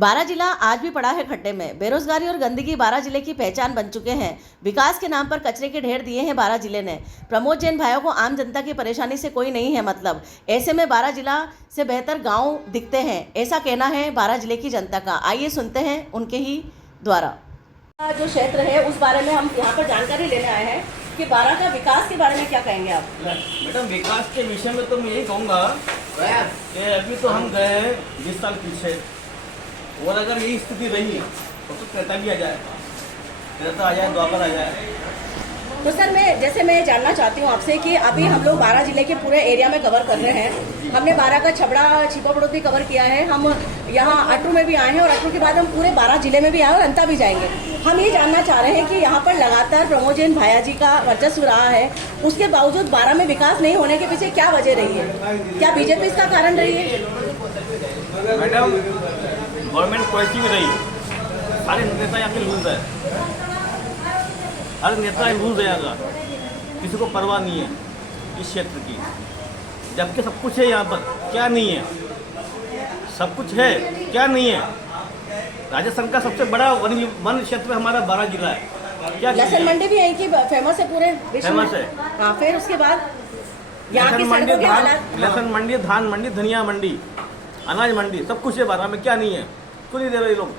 बारां जिला आज भी पड़ा है खड्डे में। बेरोजगारी और गंदगी बारां जिले की पहचान बन चुके हैं। विकास के नाम पर कचरे के ढेर दिए हैं बारां जिले ने। प्रमोद जैन भाइयों को आम जनता की परेशानी से कोई नहीं है मतलब। ऐसे में बारां जिला से बेहतर गांव दिखते हैं, ऐसा कहना है बारां जिले की जनता का। आइए सुनते हैं उनके ही द्वारा। जो क्षेत्र है उस बारे में हम यहाँ पर जानकारी लेने आए हैं कि बारां का विकास के बारे में क्या कहेंगे आप? मैडम, विकास के विषय में तो मैं यही कहूँगा कि अभी तो हम गए हैं 20 साल पीछे, और अगर यही स्थिति रही तो त्रेता भी आ जाए, त्रेता आ जाए, द्वापर आ जाए। तो सर मैं जानना चाहती हूँ आपसे कि अभी हम लोग बारां जिले के पूरे एरिया में कवर कर रहे हैं। हमने बारां का छबड़ा छिपा पड़ोद भी कवर किया है, हम यहाँ अटरू में भी आए हैं और अटरू के बाद हम पूरे बारां जिले में भी आए और अंता भी जाएंगे। हम ये जानना चाह रहे हैं कि यहाँ पर लगातार प्रमोद जैन भाया जी का वर्चस्व रहा है, उसके बावजूद बारां में विकास नहीं होने के पीछे क्या वजह रही है? क्या बीजेपी इसका कारण रही है? मैडम, गवर्नमेंट पॉलिसी में रही, सारे नेता यहाँ पे लूज है, हर नेता लूज है, किसी को परवाह नहीं है इस क्षेत्र की, जबकि सब कुछ है यहाँ पर। क्या नहीं है? सब कुछ है, क्या नहीं है? राजस्थान का सबसे बड़ा वन क्षेत्र हमारा बारां जिला है। क्या लहसुन मंडी भी यहीं की फेमस है, पूरे फेमस है। हाँ, फिर उसके बाद यहाँ की मंडी, लहसुन मंडी, धान मंडी, धनिया मंडी, अनाज मंडी, सब कुछ है बारां में। क्या नहीं है? क्यों नहीं दे रहे लोग?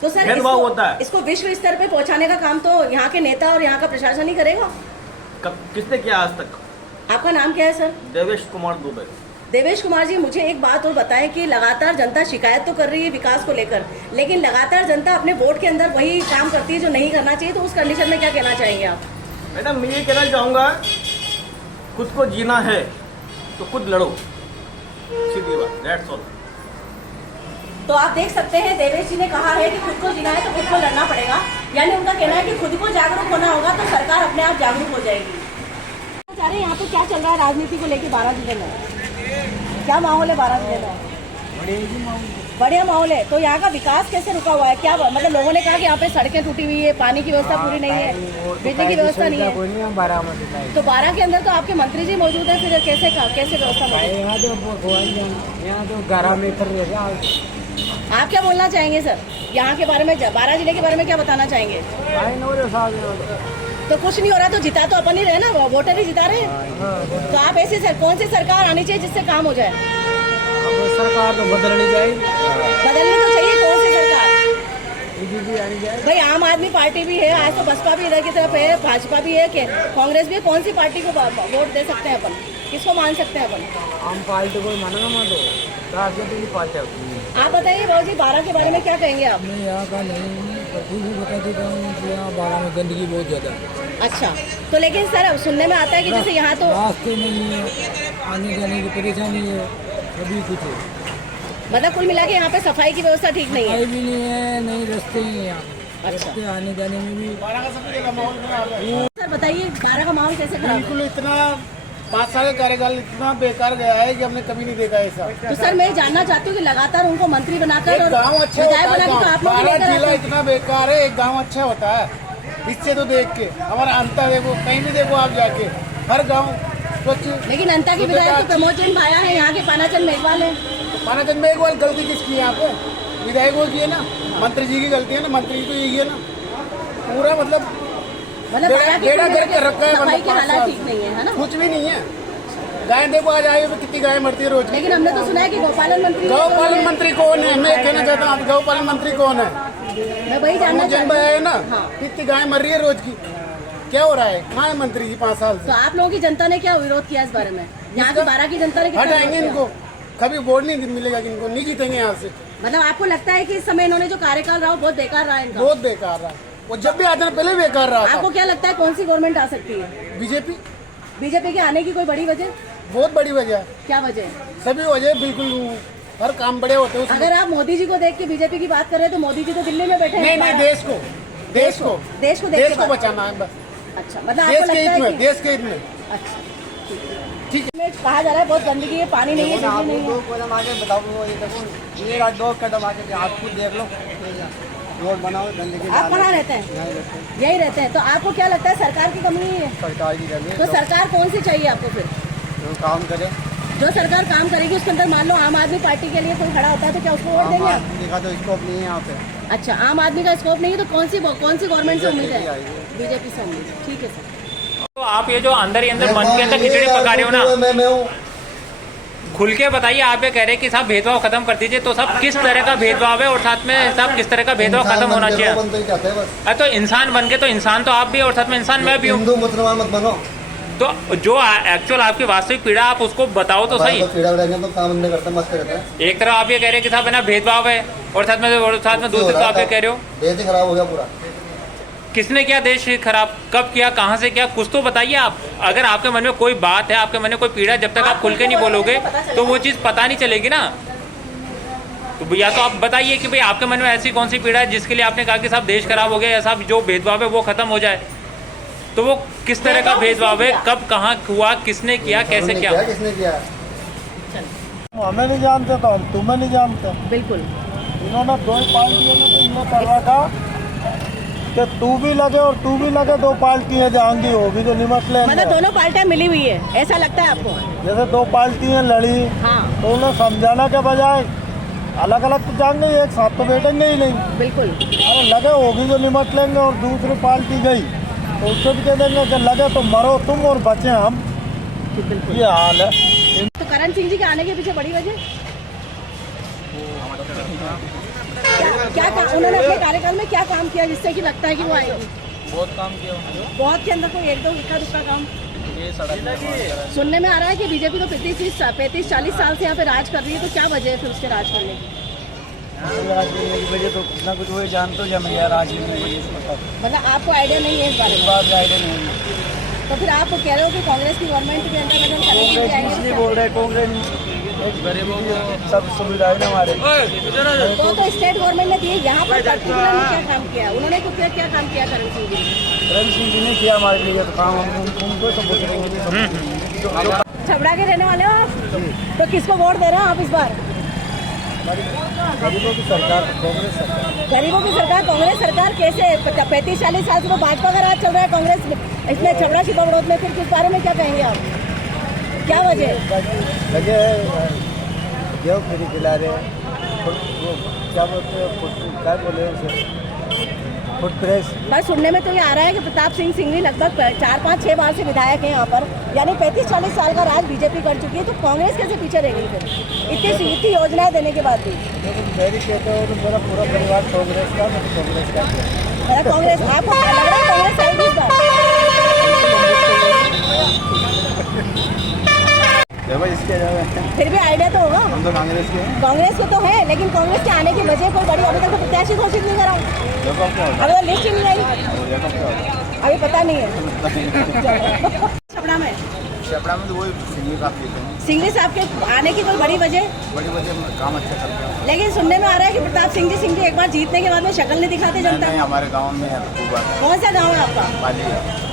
तो सर भेदभाव होता है। इसको विश्व स्तर पे पहुंचाने का काम तो यहाँ के नेता और यहाँ का प्रशासन ही करेगा। किसने किया आज तक? आपका नाम क्या है सर? देवेश कुमार दुबे। देवेश कुमार जी, मुझे एक बात और बताएं कि लगातार जनता शिकायत तो कर रही है विकास को लेकर, लेकिन लगातार जनता अपने वोट के अंदर वही काम करती है जो नहीं करना चाहिए, तो उस कंडीशन में क्या कहना चाहेंगे आप? मैडम, मैं ये कहना चाहूँगा, खुद को जीना है तो खुद लड़ो, सीधी बात, दैट्स ऑल। तो आप देख सकते हैं देवेश जी ने कहा है कि खुद को जीना है तो खुद को लड़ना पड़ेगा, यानी उनका कहना है कि खुद को जागरूक होना होगा तो सरकार अपने आप जागरूक हो जाएगी। जा रहे हैं यहाँ पे क्या चल रहा है राजनीति को लेकर बारां जिले में? क्या माहौल है बारां जिले में? बढ़िया माहौल है। तो यहाँ का विकास कैसे रुका हुआ है? क्या मतलब लोगों ने कहा कि यहाँ पे सड़कें टूटी हुई है, पानी की व्यवस्था पूरी नहीं है, बिजली की व्यवस्था नहीं है। तो बारां के अंदर तो आपके मंत्री जी मौजूद है, फिर कैसे व्यवस्था आप क्या बोलना चाहेंगे सर यहाँ के बारे में, बारां जिले के बारे में क्या बताना चाहेंगे? तो कुछ नहीं हो रहा तो जिता तो अपन ही रहे ना, वोटर ही जिता रहे हैं। तो आप ऐसे कौन सी सरकार आनी चाहिए जिससे काम हो जाए? सरकार तो बदलनी चाहिए। बदलनी तो चाहिए, कौन सी सरकार? भाई आम आदमी पार्टी भी है, आज तो बसपा भी इधर की तरफ है, भाजपा भी है, कांग्रेस भी है। कौन सी पार्टी को वोट दे सकते हैं अपन? किसको मान सकते हैं अपन? आम पार्टी को मानना मत हो, आप बताइए बाबू जी, बारां के बारे में क्या कहेंगे आप? मैं यहाँ का नहीं बता देता हूँ कि यहाँ बारां में गंदगी बहुत ज्यादा है। अच्छा, तो लेकिन सर सुनने में आता है कि जैसे यहाँ तो रास्ते नहीं है, आने जाने की परेशानी है, सभी कुछ है। मतलब कुल मिला के यहाँ पे सफाई की व्यवस्था ठीक नहीं है? भी नहीं है, नहीं रास्ते ही है। अच्छा, आने जाने में भी। सर बताइए बारां का माहौल कैसे खराब? बिल्कुल, इतना 5 साल का कार्यकाल इतना बेकार गया है कि हमने कभी नहीं देखा ऐसा। तो सर मैं जानना चाहती हूँ कि लगातार उनको मंत्री बनाकर और गाँव अच्छा विधायक बना के तो आप लोग बारां जिला इतना बेकार है, एक गाँव अच्छा होता है। इससे तो देख के हमारा अंतर देखो, कहीं भी देखो आप जाके, हर गाँव स्वच्छ। लेकिन अंता के विधायक तो प्रमोद जैन भाया है, यहाँ के पानाचंद मेघवाल है। पानाचंद मेघवाल गलती किसकी है यहाँ पे? विधायकों की है ना, मंत्री जी की गलती है ना, मंत्री तो यही है ना। पूरा मतलब बेड़ा गर्क कर रखा है, सफाई के हालात ठीक नहीं है ना? कुछ भी नहीं है। गाय देखो, आज आए हुए कितनी गाय मरती है रोज। लेकिन हमने तो सुना है कि गौपालन मंत्री कौन है? मैं कहना चाहता हूँ, गौपालन मंत्री कौन है? मैं वही जानना चाहती हूँ। है ना, कितनी गाय मर रही है रोज की, क्या हो रहा है? कहाँ है मंत्री जी 5 साल से? तो आप लोगों की जनता ने क्या विरोध किया इस बारे में? यहाँ की बारां की जनता ने हटाएंगे इनको, कभी वोट नहीं मिलेगा, इनको नहीं जीतेंगे यहाँ से। मतलब आपको लगता है कि इस समय इन्होंने जो कार्यकाल रहा बहुत बेकार रहा इनका? बहुत बेकार रहा, वो जब भी आते हैं पहले बेकार रहा। आपको क्या लगता है कौन सी गवर्नमेंट आ सकती है? बीजेपी के आने की कोई बड़ी वजह? बहुत बड़ी वजह। क्या वजह? सभी वजह, बिल्कुल हर काम बड़े होते हैं। अगर आप मोदी जी को देख के बीजेपी की बात कर रहे हैं तो मोदी जी तो दिल्ली में बैठे हैं। नहीं, देश को बचाना है बस। अच्छा, मतलब आपको लगता है कि देश के हित में। अच्छा, ठीक है। कहा जा रहा है बहुत गंदगी है, पानी नहीं है, बिजली नहीं है। कदम आगे बताओ, ये 2 कदम आगे आप खुद देख लो, रोड बनाओ, गंदगी। आप कहाँ रहते हैं? यही रहते हैं। तो आपको क्या लगता है सरकार की कमी है? सरकार की कमी है। तो सरकार कौन सी चाहिए आपको फिर? जो काम करे। जो सरकार काम करेगी उसके अंदर मान लो आम आदमी पार्टी के लिए कोई खड़ा होता है तो क्या उसको वोट देंगे आप? देखा तो स्कोप नहीं है यहाँ पे। अच्छा, आम आदमी का स्कोप नहीं है तो कौन सी गवर्नमेंट से उम्मीद है? बीजेपी से उम्मीद है। ठीक है सर। तो आप ये जो अंदर ही अंदर मन के अंदर खिचड़ी पका रहे हो ना, मैं हूँ। खुल के बताइए। आप ये कह रहे हैं कि साहब भेदभाव खत्म कर दीजिए, तो साहब किस तरह का भेदभाव है और साथ में साहब किस तरह का भेदभाव खत्म होना चाहिए? अरे तो इंसान बन के, तो इंसान तो आप भी और साथ में इंसान मैं भी हूँ। हिंदू मुसलमान मत बनो। तो जो एक्चुअल आपकी वास्तविक पीड़ा आप उसको बताओ तो सही। पीड़ा उड़ाएंगे तो काम नहीं करते, मस्त करते हैं। एक तरफ आप ये कह रहे हैं कि साहब है ना भेदभाव है और साथ में दूसरी तरफ आप ये कह रहे हो देश ही खराब हो गया पूरा। किसने किया देश खराब, कब किया, कहाँ से किया, कुछ तो बताइए आप। अगर आपके मन में कोई बात है, आपके मन में कोई पीड़ा, जब तक आप खुल के नहीं बोलोगे तो वो चीज़ पता नहीं चलेगी ना। तो या तो आप बताइए कि भाई आपके मन में ऐसी कौन सी पीड़ा है जिसके लिए आपने कहा कि साहब देश खराब हो गया या साहब जो भेदभाव है वो खत्म हो जाए। तो वो किस तरह का भेदभाव है, कब कहाँ हुआ, किसने किया, कैसे किया? किसने किया? हमें नहीं जानते तो हम तुम्हें नहीं जानते। बिल्कुल। इन्होंने दो पार्टियों ने तो इन्होंने कर रखा कि तू भी लगे और तू भी लगे, दो पार्टियां जाएंगी वो भी तो निमट लेंगे। मतलब दोनों पार्टियां मिली हुई है, ऐसा लगता है आपको? जैसे दो पार्टियां लड़ी हाँ तो उन्हें समझाने के बजाय अलग अलग तो जाएंगे, एक साथ तो बैठेंगे ही नहीं। बिल्कुल। अरे लगे होगी तो निमट लेंगे और दूसरी पार्टी गई तो उससे भी कह देंगे कि लगे तो मरो तुम और बचे हम। बिल्कुल। ये हाल है। तो करण सिंह जी के आने के पीछे बड़ी वजह क्या उन्होंने अपने कार्यकाल में क्या काम किया जिससे कि लगता है कि वो आएगी? बहुत काम किया उन्होंने। बहुत के अंदर कोई एक दो इक्का दुक्का काम? ये सड़क सुनने में आ रहा है कि बीजेपी तो 35-40 साल से यहाँ पे राज कर रही है, तो क्या वजह है फिर उसके राज करने की? राज करने की वजह तो कुछ ना कुछ वही जानते हो जम गया राज करने की वजह से पता। मतलब आपको आइडिया नहीं है इस बारे में? बात आइडिया नहीं है। तो फिर आप कह रहे हो कि कांग्रेस की गवर्नमेंट के अंदर अगर करण सिंह जी आएंगे इसलिए तो बोल रहे कांग्रेस गरीबों को सब सुविधाएं ना हमारे। तो स्टेट गवर्नमेंट ने दिए, यहाँ पर पर्टिकुलर ने क्या काम किया? उन्होंने तो क्या काम किया करण सिंह जी ने? करण सिंह जी ने किया हमारे लिए तो काम, हम उनको सब बोलेंगे। छबड़ा के रहने वाले हो आप, तो किसको वोट दे रहे हैं आप इस बार? गरीबों की सरकार कांग्रेस सरकार। गरीबों की सरकार कांग्रेस सरकार कैसे? 35-40 साल से तो भाजपा का राज चल रहा है कांग्रेस में, इसमें छबड़ा छिपा विरोध में, फिर किस बारे में क्या कहेंगे आप? क्या वजह? वजह है गेहूँ फ्री खिला रहे हैं, वो क्या बोलते हैं, क्या बोले फुट प्रेस। पर सुनने में तो ये आ रहा है कि प्रताप सिंह सिंघवी लगभग 4-5-6 बार से विधायक हैं यहाँ पर, यानी 35-40 साल का राज बीजेपी कर चुकी है, तो कांग्रेस कैसे पीछे रह गई फिर इतनी योजनाएं देने के बाद भी? मेरी कहते हो तो मेरा पूरा परिवार कांग्रेस का, मैं कांग्रेस का। मेरा कांग्रेस, आपको लग रहा है कांग्रेस आएगी इस बार? भाई इसके फिर भी आइडिया तो होगा। हम तो कांग्रेस के हैं। कांग्रेस के तो है, लेकिन कांग्रेस के आने की वजह कोई बड़ी अभी तक तो प्रत्याशी घोषित नहीं करा, अभी तो लिस्ट ही नहीं आई, अभी पता नहीं है। छपड़ा में तो वही सिंगली साहब कहते हैं। सिंघवी साहब के आने की कोई बड़ी वजह? बड़ी वजह काम अच्छा करते हैं। लेकिन सुनने में आ रहा है कि प्रताप सिंह जी सिंघवी एक बार जीतने के बाद में शक्ल नहीं दिखाते जनता को। हमारे गाँव में है कौन सा गाँव है आपका?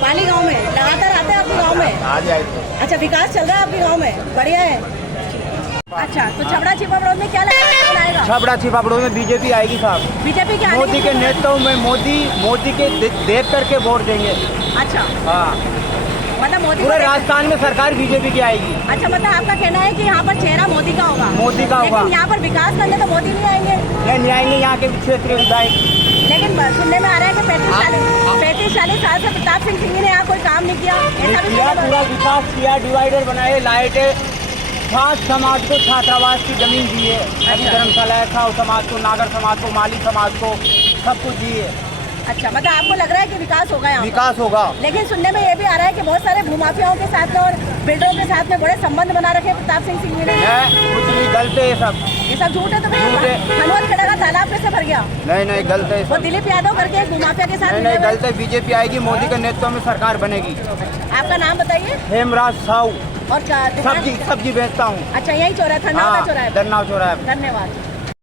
पाली गाँव में लगातार आते हैं आपके गाँव में? आज आए थे। अच्छा, विकास चल रहा है आपके गाँव में, बढ़िया है। अच्छा, तो छबड़ा छिपा विरोध में क्या लगाएगा? छबड़ा छिपा विरोध में बीजेपी आएगी साहब। बीजेपी के मोदी के नेतृत्व में मोदी के देख करके वोट देंगे। अच्छा, हाँ, मतलब मोदी पूरे को- राजस्थान में सरकार बीजेपी की आएगी। अच्छा, मतलब आपका कहना है कि यहाँ पर चेहरा मोदी का होगा? मोदी का होगा। लेकिन यहाँ पर विकास करने तो मोदी नहीं आएंगे। नहीं आएंगे यहाँ के क्षेत्रीय विधायक। लेकिन सुनने में आ रहा है कि 35-40 साल से प्रताप सिंह सिंघवी ने यहाँ कोई काम नहीं किया, ऐसा भी किया, सुना पूरा विकास किया, डिवाइडर बनाए, लाइटें, खास समाज को छात्रावास की जमीन दी है, अभी धर्मशाला है, खाओ समाज को, नागर समाज को, माली समाज को सब कुछ दी है। अच्छा, मतलब आपको लग रहा है कि विकास होगा यहाँ पर? विकास होगा। लेकिन सुनने में ये भी आ रहा है कि बहुत सारे भूमाफियाओं के साथ में और बिल्डरों के साथ में बड़े संबंध बना रखे हैं प्रताप सिंह सिंघवी ने। कुछ नहीं, गलत है ये सब। ये सब झूठ है? तो झूठ है। हनुमान खेड़ा का तालाब कैसे भर गया? नहीं गलत है ये वो सब। दिलीप यादव करके एक भूमाफिया के साथ नहीं मिले हुए हैं। गलत है, बीजेपी आएगी, मोदी के नेतृत्व में सरकार बनेगी। आपका नाम बताइए। हेमराज साहू, और क्या दुकान? सब्जी बेचता हूँ। अच्छा, यही चौराहा था, हाँ, चौराहा? दरनाव चौराहा। धन्यवाद।